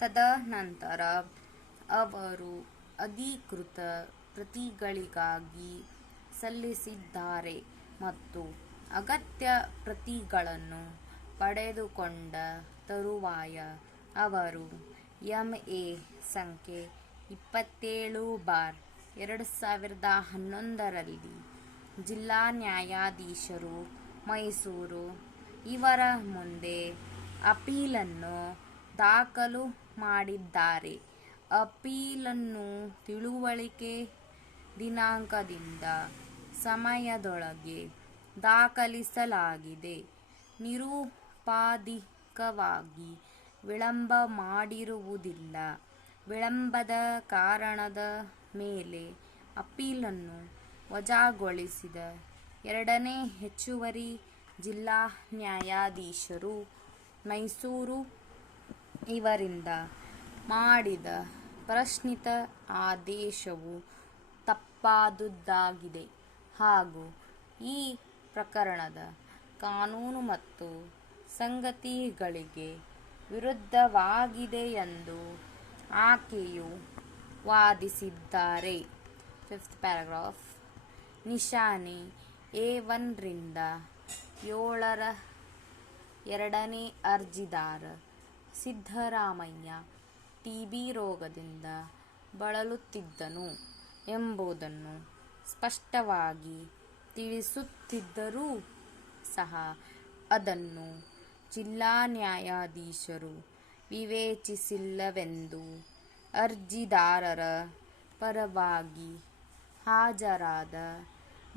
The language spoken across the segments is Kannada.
ತದನಂತರ ಅವರು ಅಧಿಕೃತ ಪ್ರತಿಗಳಿಗಾಗಿ ಸಲ್ಲಿಸಿದ್ದಾರೆ ಮತ್ತು ಅಗತ್ಯ ಪ್ರತಿಗಳನ್ನು ಪಡೆದುಕೊಂಡ ತರುವಾಯ ಅವರು ಎಂ.ಎ. ಸಂಖ್ಯೆ 27/2011 ಜಿಲ್ಲಾ ನ್ಯಾಯಾಧೀಶರು ಮೈಸೂರು ಇವರ ಮುಂದೆ ಅಪೀಲನ್ನು ದಾಖಲು ಮಾಡಿದ್ದಾರೆ. ಅಪೀಲನ್ನು ತಿಳುವಳಿಕೆ ದಿನಾಂಕದಿಂದ ಸಮಯದೊಳಗೆ ದಾಖಲಿಸಲಾಗಿದೆ. ನಿರುಪಾಧಿಕವಾಗಿ ವಿಳಂಬ ಮಾಡಿರುವುದಿಲ್ಲ. ವಿಳಂಬದ ಕಾರಣದ ಮೇಲೆ ಅಪೀಲನ್ನು ವಜಾಗೊಳಿಸಿದ ಎರಡನೇ ಹೆಚ್ಚುವರಿ ಜಿಲ್ಲಾ ನ್ಯಾಯಾಧೀಶರು ಮೈಸೂರು ಇವರಿಂದ ಮಾಡಿದ ಪ್ರಶ್ನಿತ ಆದೇಶವು ತಪ್ಪಾದುದಾಗಿದೆ ಹಾಗೂ ಈ ಪ್ರಕರಣದ ಕಾನೂನು ಮತ್ತು ಸಂಗತಿಗಳಿಗೆ ವಿರುದ್ಧವಾಗಿದೆ ಎಂದು ಆಕೆಯು ವಾದಿಸಿದ್ದಾರೆ. 5th paragraph. ನಿಶಾನೆ A1 ರಿಂದ 7ರ ಎರಡನೇ ಅರ್ಜಿದಾರ ಸಿದ್ದರಾಮಯ್ಯ ಟಿಬಿ ರೋಗದಿಂದ ಬಳಲುತ್ತಿದ್ದನು ಎಂಬುದನ್ನು ಸ್ಪಷ್ಟವಾಗಿ ತಿಳಿಸುತ್ತಿದ್ದರೂ ಸಹ ಅದನ್ನು ಜಿಲ್ಲಾ ನ್ಯಾಯಾಧೀಶರು ವಿವೇಚಿಸಿಲ್ಲವೆಂದು ಅರ್ಜಿದಾರರ ಪರವಾಗಿ ಹಾಜರಾದ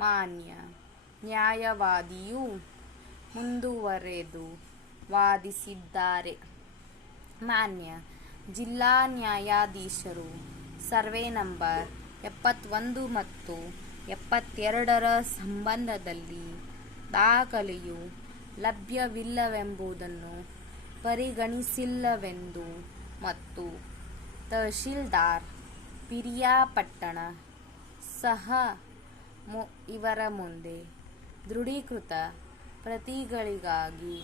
ಮಾನ್ಯ ನ್ಯಾಯವಾದಿಯು ಮುಂದುವರೆದು ವಾದಿಸಿದ್ದಾರೆ. ಮಾನ್ಯ ಜಿಲ್ಲಾ ನ್ಯಾಯಾಧೀಶರು ಸರ್ವೆ ನಂಬರ್ 71 ಮತ್ತು 72ರ ಸಂಬಂಧದಲ್ಲಿ ದಾಖಲೆಯು ಲಭ್ಯವಿಲ್ಲವೆಂಬುದನ್ನು ಪರಿಗಣಿಸಿಲ್ಲವೆಂದು ಮತ್ತು ತಹಶೀಲ್ದಾರ್ ಪಿರಿಯಾಪಟ್ಟಣ ಸಹ ಇವರ ಮುಂದೆ ದೃಢೀಕೃತ ಪ್ರತಿಗಳಿಗಾಗಿ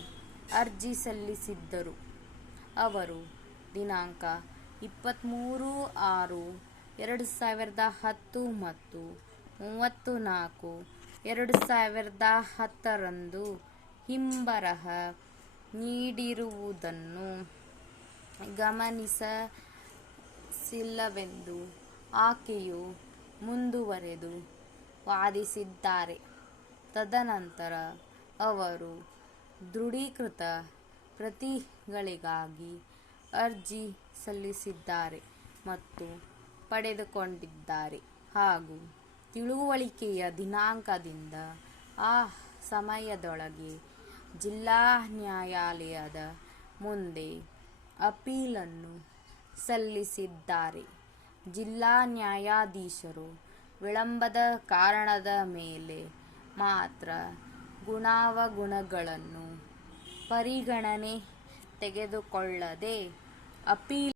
ಅರ್ಜಿ ಸಲ್ಲಿಸಿದ್ದರು. ಅವರು ದಿನಾಂಕ 23/6/2010 ಮತ್ತು 34/2010 ಹಿಂಬರಹ ನೀಡಿರುವುದನ್ನು ಗಮನಿಸಿಲ್ಲವೆಂದು ಆಕೆಯು ಮುಂದುವರೆದು ವಾದಿಸಿದ್ದಾರೆ. ತದನಂತರ ಅವರು ದೃಢೀಕೃತ ಪ್ರತಿಗಳಿಗಾಗಿ ಅರ್ಜಿ ಸಲ್ಲಿಸಿದ್ದಾರೆ ಮತ್ತು ಪಡೆದುಕೊಂಡಿದ್ದಾರೆ ಹಾಗೂ ತಿಳುವಳಿಕೆಯ ದಿನಾಂಕದಿಂದ ಆ ಸಮಯದೊಳಗೆ ಜಿಲ್ಲಾ ನ್ಯಾಯಾಲಯದ ಮುಂದೆ ಅಪೀಲನ್ನು ಸಲ್ಲಿಸಿದ್ದಾರೆ. ಜಿಲ್ಲಾ ನ್ಯಾಯಾಧೀಶರು ವಿಳಂಬದ ಕಾರಣದ ಮೇಲೆ ಮಾತ್ರ ಗುಣಾವಗುಣಗಳನ್ನು ಪರಿಗಣನೆ ತೆಗೆದುಕೊಳ್ಳದೆ ಅಪೀಲ್